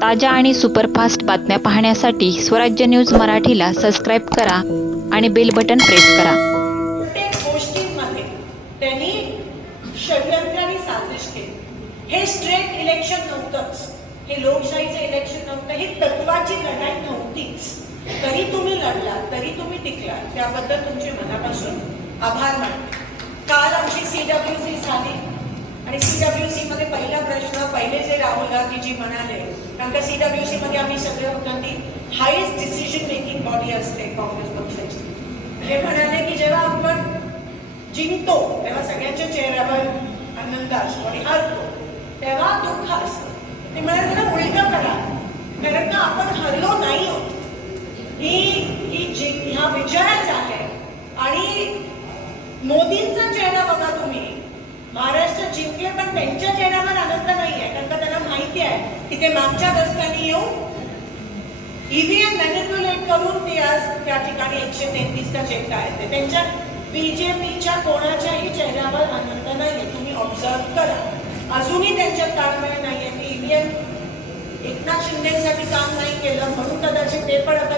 ताज्या आणि सुपरफास्ट बातम्या पाहण्यासाठी स्वराज्य न्यूज मराठीला सबस्क्राईब करा आणि बेल बटन प्रेस करा. त्यांनी षडयंत्र साजिश केली. हे स्ट्रेट इलेक्शन नव्हतंच. हे लोकशाहीचं इलेक्शन नव्हतं. ही तत्वाची लढाई नव्हतीच. तरी तुम्ही लढला तरी तुम्ही टिकला. त्याबद्दल तुमचे मनापासून आभार मानले काल आमची सीडब्ल्यूसी झाली आणि सीडब्ल्यूसी मध्ये पहिला प्रश्न पहिले जे राहुल गांधीजी म्हणाले कारण का सी मध्ये आम्ही सगळे होतो ती हायेस्ट डिसिजन मेकिंग बॉडी असते काँग्रेस पक्षाची. हे म्हणाले की जेव्हा आपण जिंकतो तेव्हा सगळ्यांच्या चेहऱ्यावर आनंद असतो आणि हरतो. तेव्हा दुःख असतं. ते म्हणाले त्याला उलट करा. कारण का आपण हरलो नाही होत ही ही जि ह्या विजयच आहे. आणि मोदींचा चेहरा बघा तुम्ही. महाराष्ट्र जिंकले पण त्यांच्या चेहऱ्यावर आनंद नाही आहे कारण का त्यांना तिथे की ते मागच्या रस्त्याने येऊन ईव्हीएम मॅन्युप्युलेट करून ते आज त्या ठिकाणी एकशे तेहतीसचा चेक आहेत त्यांच्या बीजेपीच्या कोणाच्याही चेहऱ्यावर आनंद नाहीये. तुम्ही ऑब्झर्व करा. अजूनही त्यांच्यात ताळमेळ नाहीये. की ईव्हीएम एकनाथ शिंदेसाठी काम नाही केलं म्हणून कदाचित ते पण आता